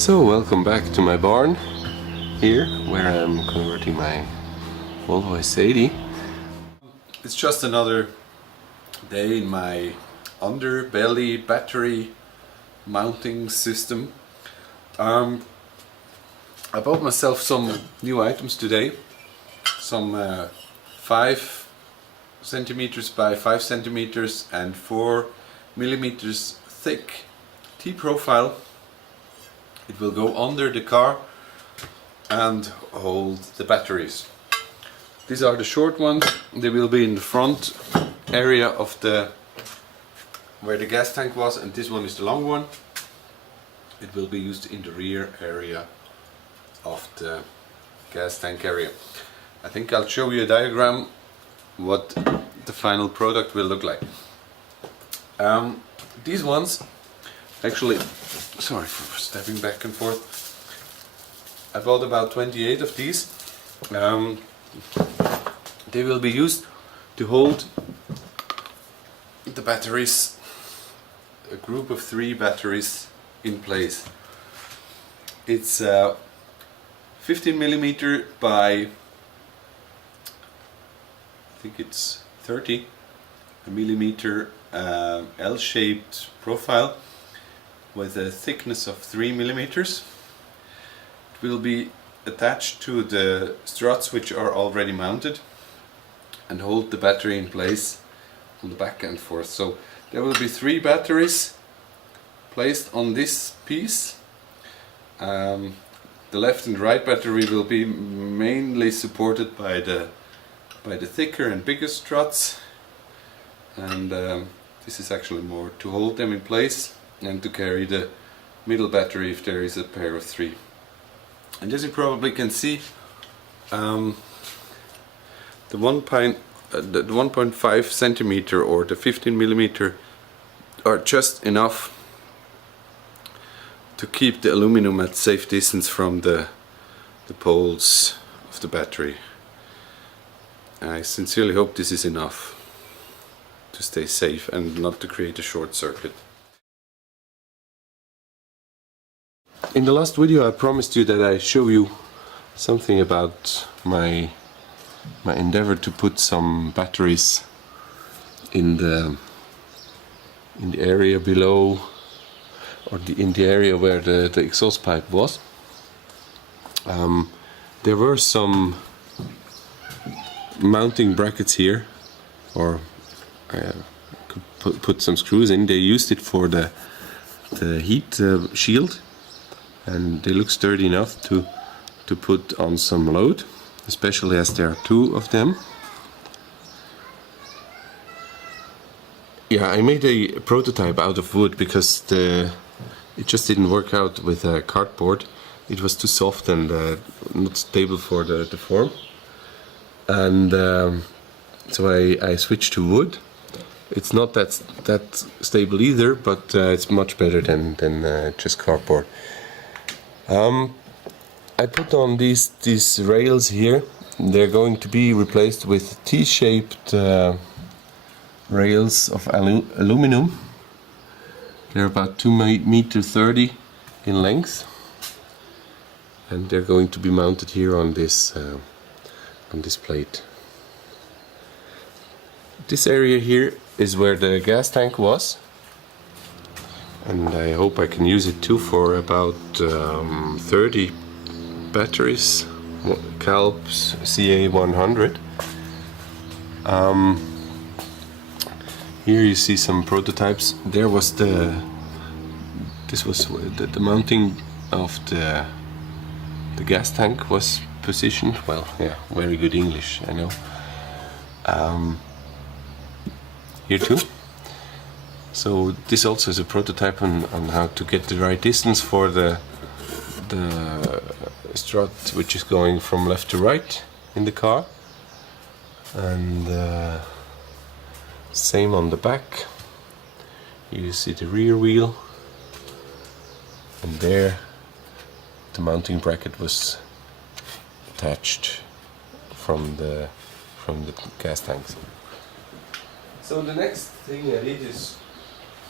So welcome back to my barn here, where I'm converting my Volvo S80. It's just another day in my underbelly battery mounting system. I bought myself some new items today. Some 5 centimeters by 5 centimeters and 4 millimeters thick T-profile. It will go under the car and hold the batteries. These are the short ones. They will be in the front area of where the gas tank was, and this one is the long one. It will be used in the rear area of the gas tank area. I think I'll show you a diagram what the final product will look like. These ones, actually, sorry for stepping back and forth. I bought about 28 of these. They will be used to hold the batteries, a group of 3 batteries in place. It's 15 millimeter by, I think it's 30 millimeter L-shaped profile with a thickness of 3 millimeters. It will be attached to the struts which are already mounted and hold the battery in place on the back and forth. So there will be 3 batteries placed on this piece. The left and right battery will be mainly supported by the thicker and bigger struts, and this is actually more to hold them in place and to carry the middle battery if there is a pair of 3. And as you probably can see, the 1.5 centimeter or the 15 millimeter are just enough to keep the aluminum at safe distance from the poles of the battery. I sincerely hope this is enough to stay safe and not to create a short circuit. In the last video I promised you that I show you something about my endeavor to put some batteries in the area below, or in the area where the exhaust pipe was. There were some mounting brackets here, or I could put some screws in. They used it for the heat shield, and they look sturdy enough to put on some load, especially as there are 2 of them. Yeah, I made a prototype out of wood because it just didn't work out with cardboard. It was too soft and not stable for the form, and so I switched to wood. It's not that stable either, but it's much better than just cardboard. I put on these rails here. They're going to be replaced with T-shaped rails of aluminum. They're about 2.30 meters in length, and they're going to be mounted here on this plate. This area here is where the gas tank was, and I hope I can use it too for about 30 batteries, Calps CA100. Here you see some prototypes. There was the mounting of the gas tank was positioned. Well, yeah, very good English, I know. Here too. So this also is a prototype on how to get the right distance for the strut, which is going from left to right in the car, and same on the back. You see the rear wheel, and there the mounting bracket was attached from the gas tanks. So the next thing I did is,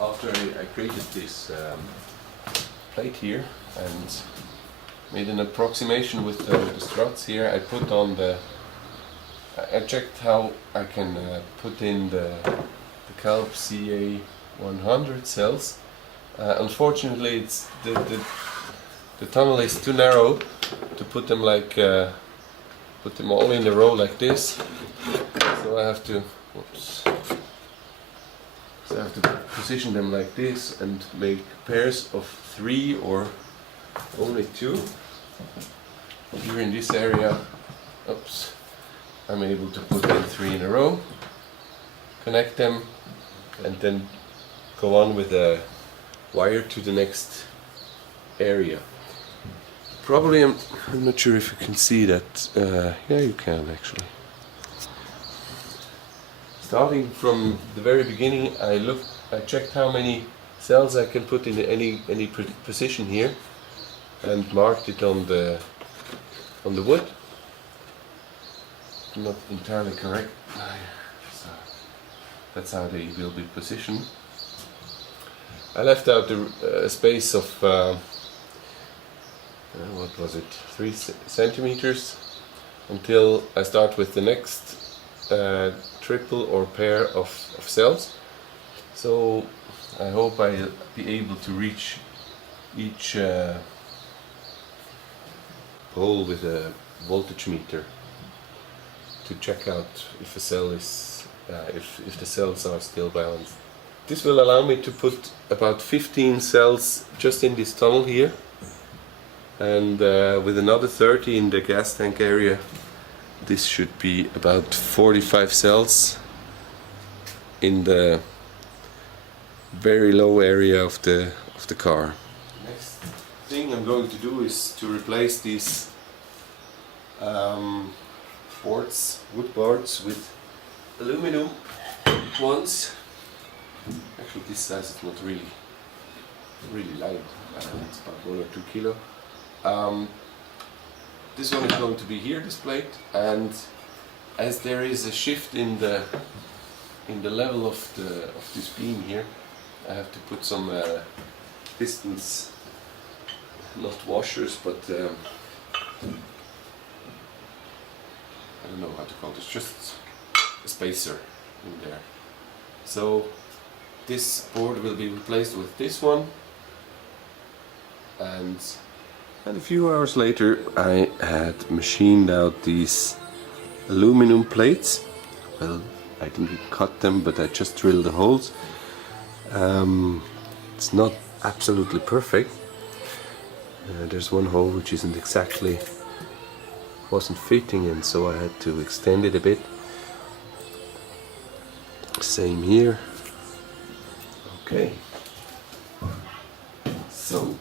after I created this plate here and made an approximation with the struts here. I put on I checked how I can put in the Calp CA 100 cells. Unfortunately, it's the tunnel is too narrow to put them like put them all in a row like this. So I have to, oops. So I have to position them like this and make pairs of 3 or only 2. Here in this area, oops, I'm able to put in 3 in a row, connect them, and then go on with a wire to the next area. Probably, I'm not sure if you can see that. Yeah, you can actually. Starting from the very beginning, I checked how many cells I can put in any position here, and marked it on the wood. Not entirely correct, so that's how they will be positioned. I left out a space of what was it, 3 centimeters until I start with the next triple or pair of cells. So I hope I'll be able to reach each pole with a voltage meter to check out if a cell is if the cells are still balanced. This will allow me to put about 15 cells just in this tunnel here, and with another 30 in the gas tank area, this should be about 45 cells in the very low area of the car. Next thing I'm going to do is to replace these wood boards with aluminum ones. Actually, this size is not really light. It's about 1 or 2 kilo. This one is going to be here, this plate, and as there is a shift in the level of this beam here, I have to put some distance, not washers, but I don't know how to call this, just a spacer in there. So this board will be replaced with this one, and a few hours later I had machined out these aluminum plates. Well, I didn't cut them, but I just drilled the holes. It's not absolutely perfect. There's one hole which wasn't fitting, and so I had to extend it a bit. Same here. Okay. So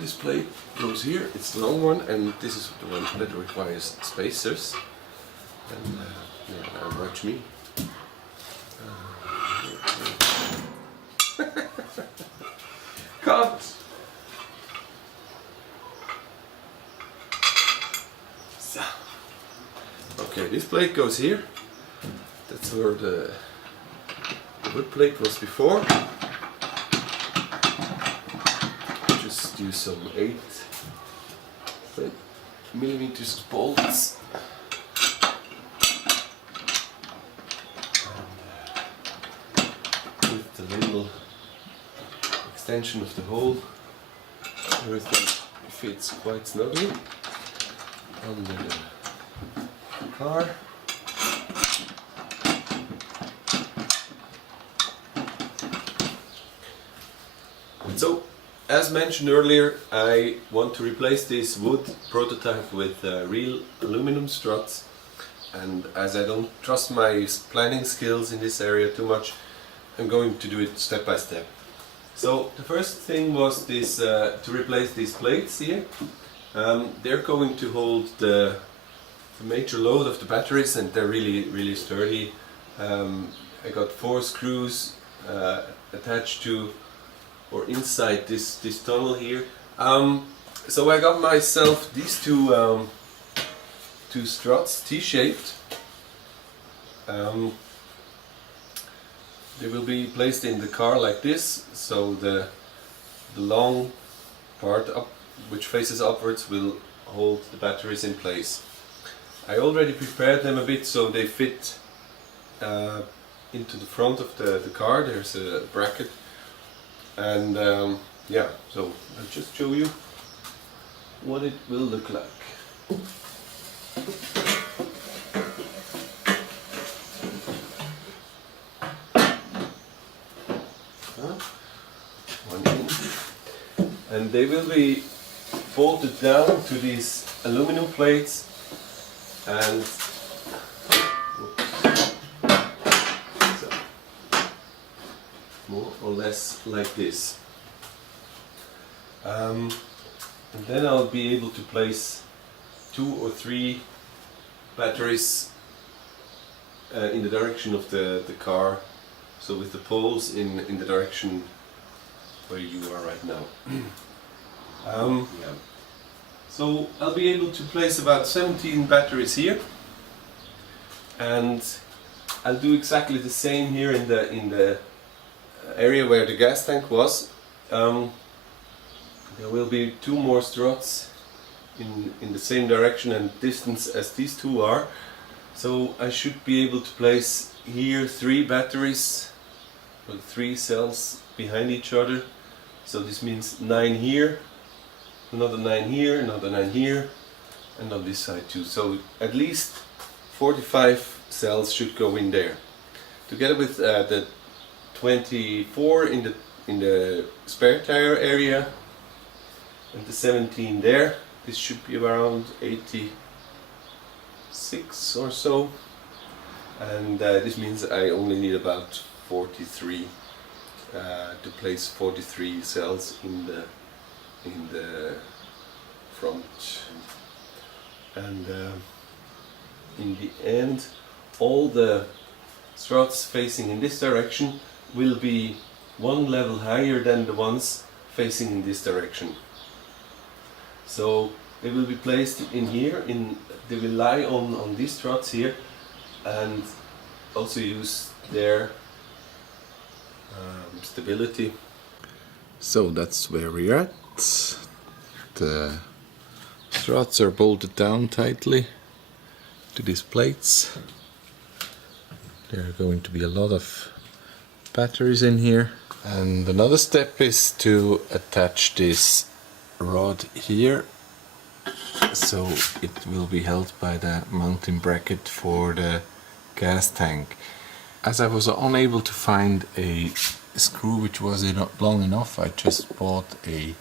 this plate goes here. It's the long one, and this is the one that requires spacers. And yeah, now watch me. Cut! So. Okay, this plate goes here. That's where the wood plate was before. Just use some 8mm bolts. With the little extension of the hole, everything fits quite snugly under the car. So, as mentioned earlier, I want to replace this wood prototype with real aluminum struts, and as I don't trust my planning skills in this area too much, I'm going to do it step by step. So the first thing was this to replace these plates here. They're going to hold the major load of the batteries, and they're really sturdy. I got 4 screws attached to or inside this tunnel here. So I got myself these two struts, T-shaped. They will be placed in the car like this, so the long part up, which faces upwards, will hold the batteries in place. I already prepared them a bit so they fit into the front of the car. There's a bracket, and yeah, so I'll just show you what it will look like. And they will be bolted down to these aluminum plates, and so, more or less like this. And then I'll be able to place 2 or 3 batteries in the direction of the car, so with the poles in the direction where you are right now. Yeah. So I'll be able to place about 17 batteries here, and I'll do exactly the same here in the area where the gas tank was. There will be 2 more struts in the same direction and distance as these 2 are, so I should be able to place here 3 batteries, well, 3 cells behind each other. So this means 9 here, another 9 here, another 9 here, and on this side too. So at least 45 cells should go in there, together with the 24 in the spare tire area and the 17 there. This should be around 86 or so, and this means I only need about 43 to place 43 cells in the front. And in the end, all the struts facing in this direction will be 1 level higher than the ones facing in this direction. So they will be placed in here, they will lie on these struts here, and also use their stability. So that's where we're at. The struts are bolted down tightly to these plates. There are going to be a lot of batteries in here. And another step is to attach this rod here, so it will be held by the mounting bracket for the gas tank. As I was unable to find a screw which was long enough, I just bought a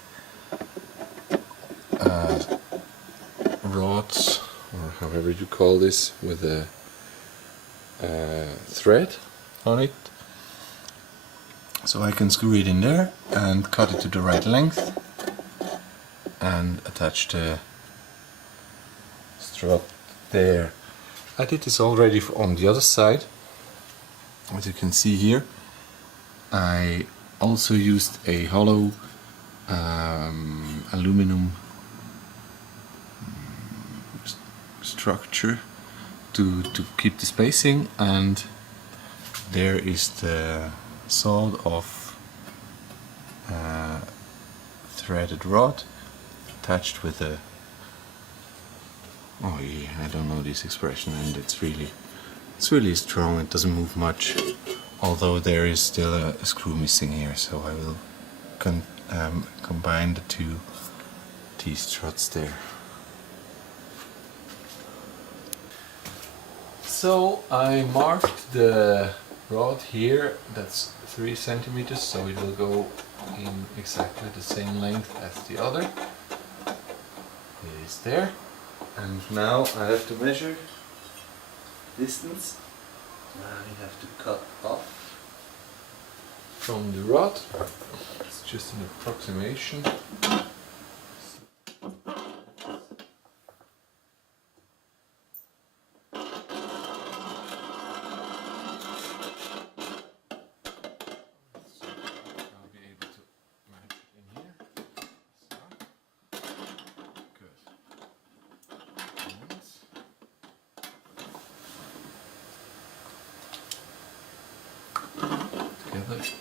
rod, or however you call this, with a thread on it, so I can screw it in there and cut it to the right length and attach the strut there. I did this already on the other side. As you can see here, I also used a hollow aluminum structure to keep the spacing, and there is the sawed off threaded rod attached with a, oh yeah, I don't know this expression, and it's really strong. It doesn't move much, although there is still a screw missing here, so I will combine the 2 T-struts there. So I marked the rod here, that's 3 centimeters, so it will go in exactly the same length as the other. It is there, and now I have to measure distance. I have to cut off from the rod. It's just an approximation.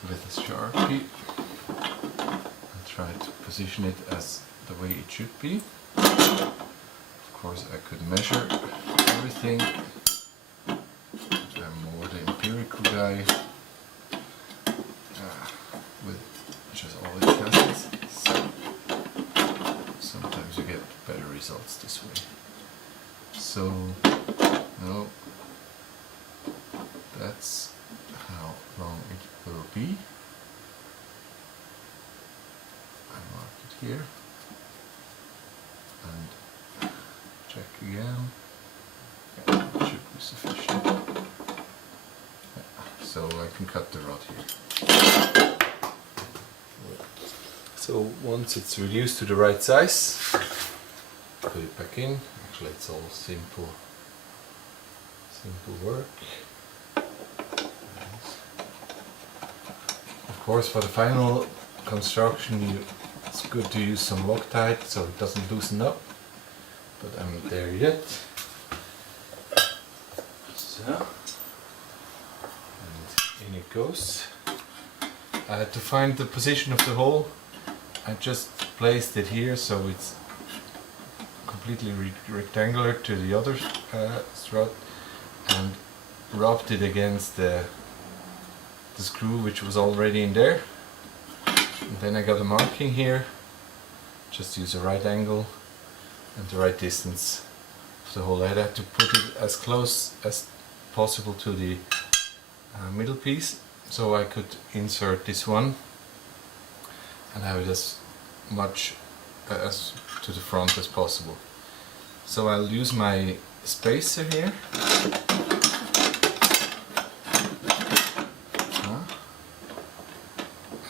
with a Sharpie and try to position it as the way it should be. Of course I could measure everything, but I'm more the empirical guy with just all it has. So sometimes you get better results this way. So now that's how long it will be. I mark it here and check again. Yeah, it should be sufficient. Yeah, so I can cut the rod here. So once it's reduced to the right size, put it back in. Actually it's all simple work. Of course for the final construction it's good to use some Loctite so it doesn't loosen up, but I'm not there yet. So, and in it goes. To find the position of the hole, I just placed it here so it's completely rectangular to the other strut, and rubbed it against the screw which was already in there. And then I got a marking here, just use a right angle and the right distance for the hole. I had to put it as close as possible to the middle piece so I could insert this one and have it as much as to the front as possible. So I'll use my spacer here.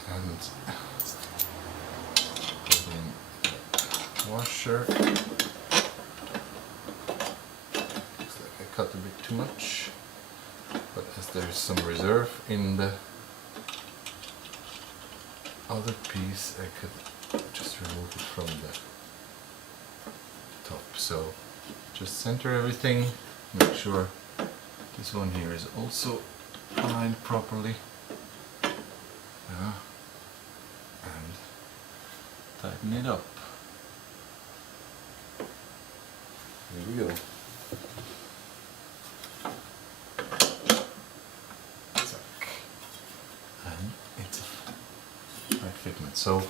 And put in the washer. Looks like I cut a bit too much, but as there's some reserve in the other piece, I could just remove it from the top. So just center everything, make sure this one here is also aligned properly, and tighten it up. Here we go. And it's a right fitment. So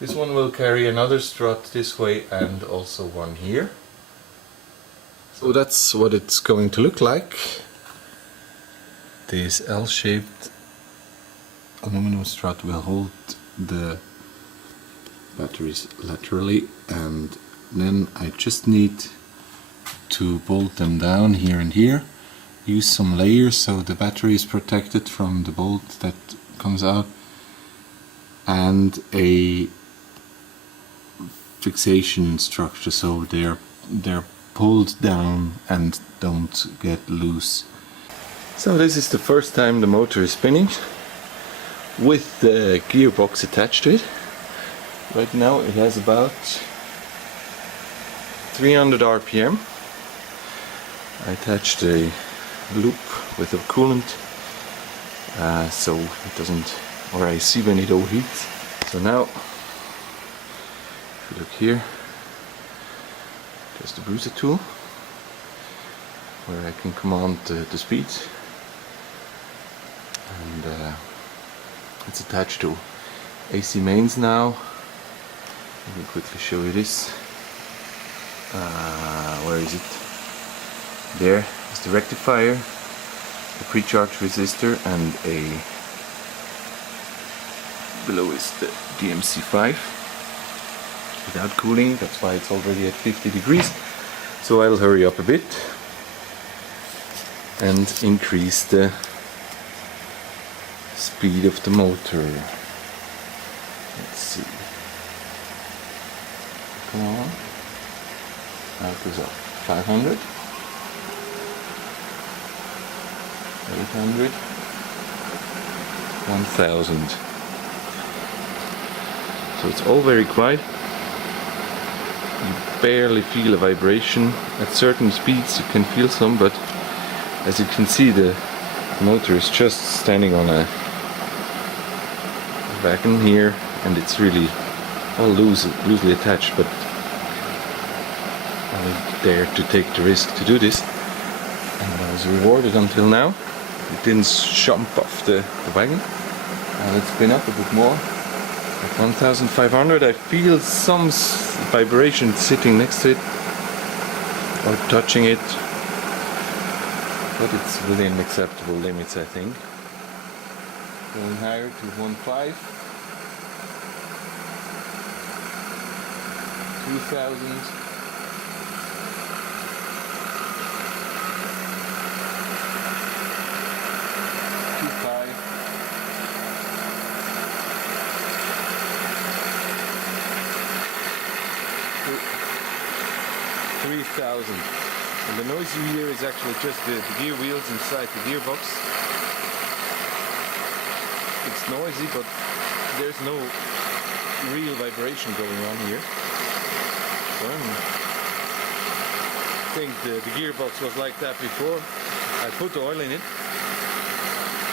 this one will carry another strut this way and also one here. So that's what it's going to look like. This L-shaped aluminum strut will hold the batteries laterally, and then I just need to bolt them down here and here. Use some layers so the battery is protected from the bolt that comes out, and a fixation structure so they're pulled down and don't get loose. So this is the first time the motor is spinning with the gearbox attached to it. Right now it has about 300 RPM. I attached a loop with a coolant so it doesn't, or I see when it overheats. So now, if you look here, there's the bruiser tool where I can command the speed, and it's attached to AC mains now. Let me quickly show you this. Where is it? There is the rectifier, the pre-charge resistor, and below is the DMC5 without cooling. That's why it's already at 50 degrees. So I'll hurry up a bit and increase the speed of the motor. Let's see. Come on. Now it goes up. 500. 800. 1000. So it's all very quiet. You barely feel a vibration. At certain speeds you can feel some, but as you can see the motor is just standing on a wagon here, and it's really all loosely attached, but I dared to take the risk to do this, and I was rewarded until now. It didn't jump off the wagon, and it's been up a bit more. At 1,500, I feel some vibration sitting next to it or touching it, but it's within acceptable limits, I think. Going higher to 1.5, 2,000, 2.5, 3,000. And the noise you hear is actually just the gear wheels inside the gearbox. It's noisy, but there's no real vibration going on here. So I think the gearbox was like that before. I put oil in it.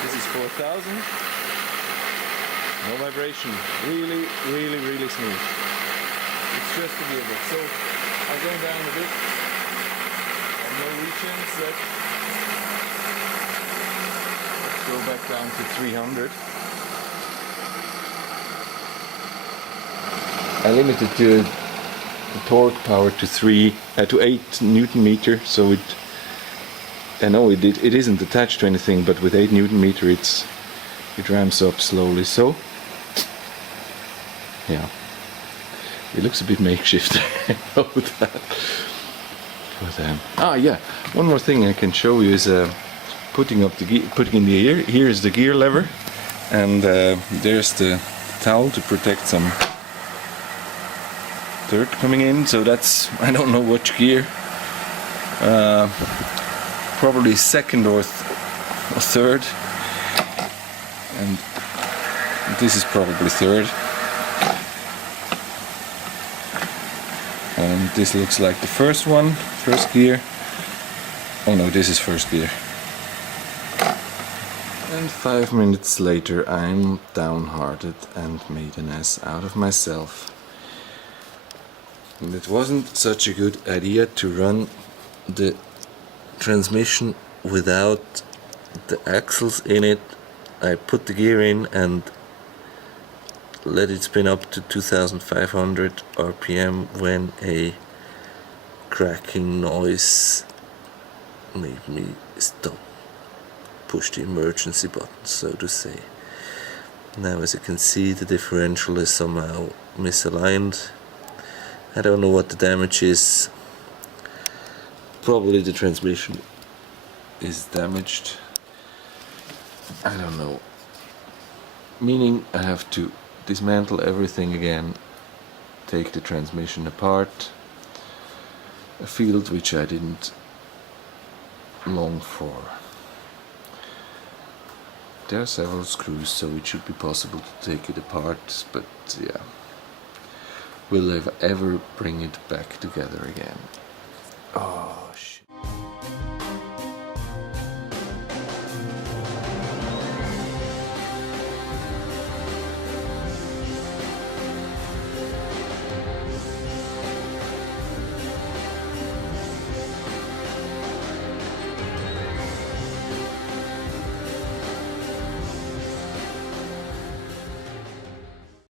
This is 4,000. No vibration. Really, really, really smooth. It's just a gearbox. So I'm going down a bit. And no reach-ins yet. Let's go back down to 300. I limited the torque power to 8 Newton meter, so I know it isn't attached to anything, but with 8 Newton meter it ramps up slowly. So yeah, it looks a bit makeshift. I know that. But yeah, one more thing I can show you is putting in the gear. Here is the gear lever, and there's the towel to protect some dirt coming in. So that's, I don't know which gear, probably second or third, and this is probably third, and this looks like the first gear. Oh no, this is first gear. And 5 minutes later I'm downhearted and made an ass out of myself. And it wasn't such a good idea to run the transmission without the axles in it. I put the gear in and let it spin up to 2,500 RPM when a cracking noise made me stop. Push the emergency button, so to say. Now, as you can see, the differential is somehow misaligned. I don't know what the damage is. Probably the transmission is damaged. I don't know. Meaning I have to dismantle everything again, take the transmission apart, a field which I didn't long for. There are several screws, so it should be possible to take it apart, but yeah. Will I ever bring it back together again? Oh shit.